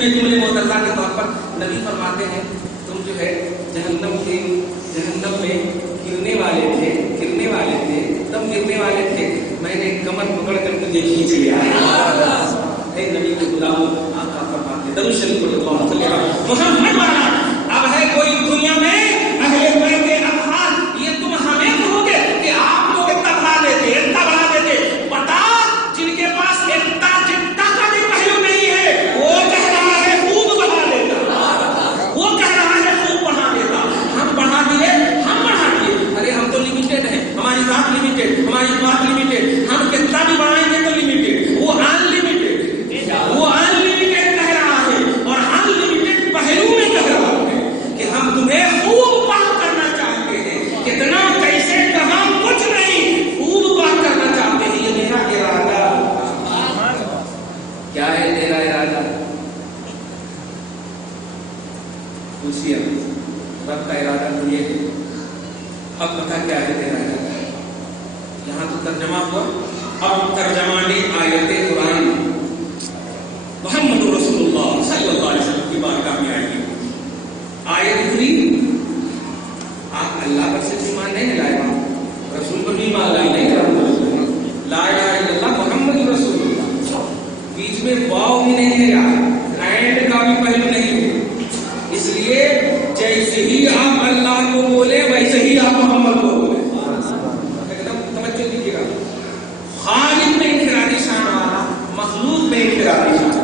جملے معترضہ کے طور پر نبی فرماتے ہیں تم جو ہے جہنم میں گرنے والے تھے تم گرنے والے تھے، میں نے کمر پکڑ کر تجھے کھینچ لیا۔ اے نبی کے غلاموں، آقا فرماتے ہیں درود شریف پڑھو اللہم صلی اللہ محمد والا۔ اب ہے کوئی دنیا میں اہل بیت اطہار، یہ تم ہمیں کہو گے کہ آپ لوگ اتنا بڑھا دیتے، پتا جن کے پاس اتنا جتنا کا بھی پہلو نہیں ہے وہ کہہ رہا ہے خوب بڑھا دیتا، وہ کہہ رہا ہے خوب بڑھا دیتا۔ ہم بڑھا دیے۔ ارے ہم تو لمیٹڈ ہیں، ہماری ذات لمیٹڈ، ہماری بات لمیٹڈ، ہم کتنا بھی بڑھائیں گے تو لمیٹڈ، وہ انلمیٹڈ کہہ رہا ہے، اور انلمیٹڈ پہلو میں کہہ رہا ہے کہ ہم تمہیں خوب بات کرنا چاہتے ہیں، کتنا کیسے کہاں کچھ نہیں، خوب بات کرنا چاہتے ہیں، یہ میرا ارادہ۔ کیا ہے تیرا ارادہ؟ پوچھیے رب کا ارادہ تو یہ ہے۔ اب بتا کیا ہے تیرا ارادہ؟ یہاں تو ترجمہ ہوا، اب ترجمہ نے آیت قرآن محمد رسول اللہ صلی اللہ علیہ وسلم کی بارگاہ میں آئی۔ آیت ہوئی آپ اللہ پر سے ایمان نہیں لائے، رسول پر بھی ایمان لائے نہیں کرا، لا الہ الا اللہ محمد رسول اللہ، بیچ میں واو بھی نہیں ہے یار، اینڈ کا بھی پہلو نہیں ہے، اس لیے جیسے ہی آپ اللہ کو بولے ویسے ہی آپ محمد کو بولے۔ ایک دم توجہ دیجیے گا، خالق میں انفرادی شان والا، مخلوق میں انفرادی شان۔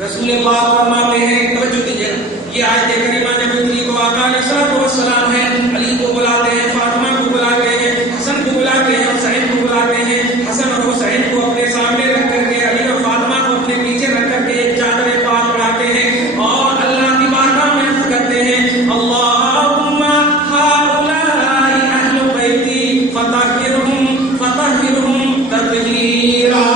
رسول پاک فرماتے ہیں، توجہ دیجیے گا، یہ آیت کریمہ جب اتری تو آقا علیہ الصلوۃ والسلام ہے، علی کو بلاتے ہیں، فاطمہ کو بلاتے ہیں، حسن کو بلاتے ہیں، حسین کو بلاتے ہیں، حسن اور حسین کو اپنے سامنے رکھ کر کے، علی اور فاطمہ کو اپنے پیچھے رکھ کر کے ایک چادر پاک اڑاتے ہیں اور اللہ کی بارگاہ میں عرض کرتے ہیں، اللہم ہؤلاء اہل بیتی فطہرہم تطہیرا۔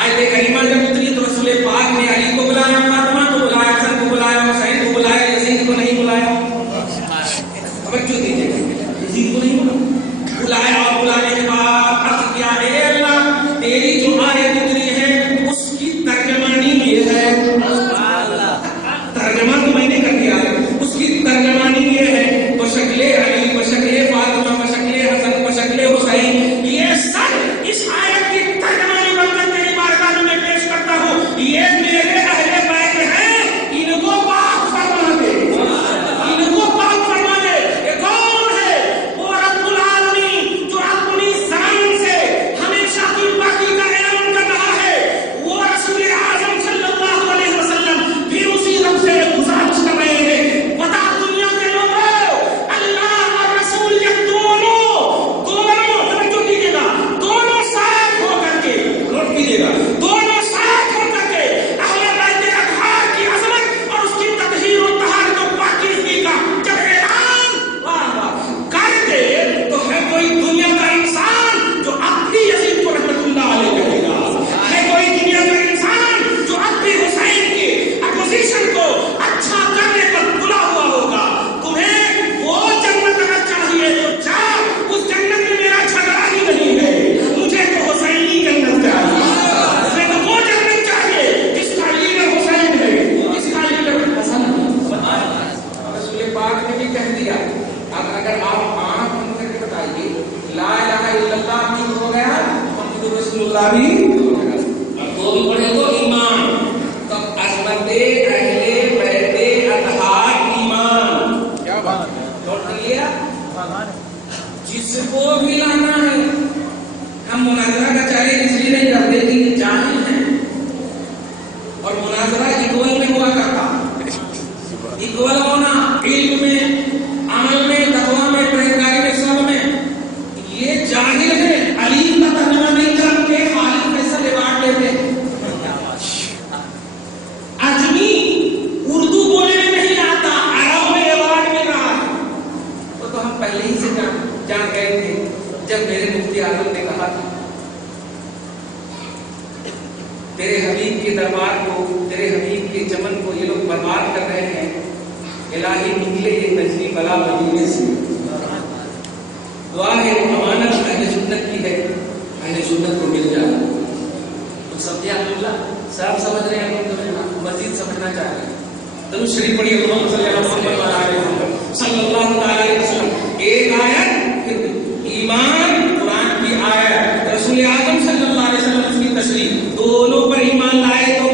آیت کریمہ جب اتری تو رسول پاک نے علی کو بلایا، فاطمہ کو بلایا، حسن کو بلایا، حسین کو بلایا، یزید کو نہیں بلایا۔ توجہ دیجیے، یزید کو نہیں بلایا، اور بلانے کے بعد عرض کیا، اے اللہ تیری جو آیت اتری ہے اس کی ترجمانی یہ ہے، ترجمہ تو میں نے کر دیا ہے، اس کی ترجمانی یہ ہے، بشکل علی، بشکل فاطمہ، بشکل حسن، بشکل حسین، یہ سب اس آیت کی ترجمانی بن کر تیری بارگاہ میں پیش کرتا ہوں، یہ میرے اہل بیت ہیں، ان کو پاک فرما دے، ان کو پاک فرما دے۔ یہ کون ہے؟ وہ رب العالمین جو اپنی زبان سے ہمیشہ کی پاکی کا اعلان کر رہا ہے، وہ رسول اعظم صلی اللہ علیہ وسلم بھی اسی رب سے گزارش کر رہے ہیں، بتا دنیا کے لوگوں، اللہ اور رسول یہ دونوں توجہ دیجیے گا، دونوں ساتھ ہو کر کے، نوٹ کیجیے گا، دونوں ساتھ ہو کر کے اہل بیت اطہار کی عظمت اور اس کی تطہیر و طہارت و پاکیزگی کا جب اعلان کر دے تو ہے کوئی دنیا کا انسان جو اب بھی یزید کو رحمت اللہ علیہ کہے گا، ہے کوئی دنیا کا انسان جو اب بھی حسین کے اپوزیشن کو اچھا کرنے پر تلا ہوا ہوگا۔ تمہیں وہ جنت اگر چاہیے تو جا، اس جنت میں میرا جھگڑا ہی نہیں ہے، مجھے تو حسینی جنت چاہیے، مجھے تو وہ جنت چاہیے جس کا لیڈر حسین ہے، جس کا لیڈر حسن ہے۔ رسول پاک نے بھی کہہ دیا، اب اگر آپ آنکھ بند کر کے بتائیے لا الہ الا اللہ بھی ہو گیا، محمد رسول اللہ بھی ہو گیا، اب دو بھی پڑھے تو ایمان، تو عظمت اہل بیت اطہار ایمان، کیا بات ہے، نوٹ کیا، جس کو بھی لانا ہے۔ ہم مناظرہ کا چاہے اس لیے نہیں کرتے کہ جاہل ہیں، اور مناظرہ اکول میں ہوا کرتا، اکول ہونا علم میں، عمل میں، تقویٰ میں، پرہیزگاری میں، سب میں۔ یہ جاہل ہے، علیم کا ترجمہ نہیں جانتے، خالق فیصل ایوارڈ لیتے، اجمی اردو بولنے میں نہیں آتا، عرب میں ایوارڈ مل رہا ہے، وہ تو ہم پہلے ہی سے جان گئے تھے جب میرے مفتی اعظم نے کہا تھا تیرے حبیب کے دربار کو، تیرے حبیب کے چمن کو یہ لوگ برباد کر رہے ہیں، الہی نکلے یہ نجلی بلا مدینے سے۔ دعا ہے، امانت اہل سنت کی ہے، اہل سنت کو مل جائے۔ کچھ سمجھے الحمدللہ؟ سب سمجھ رہے ہیں ہم مزید سمجھنا چاہ رہے ہیں. درود شریف پڑھیے اللہم صلی علی محمد وعلی آل محمد صلی اللہ تعالی علیہ وسلم. ایک آیت پھر ایمان قرآن کی آیت رسول اعظم صلی اللہ علیہ وسلم کی تشریح دونوں پر ایمان لائے تو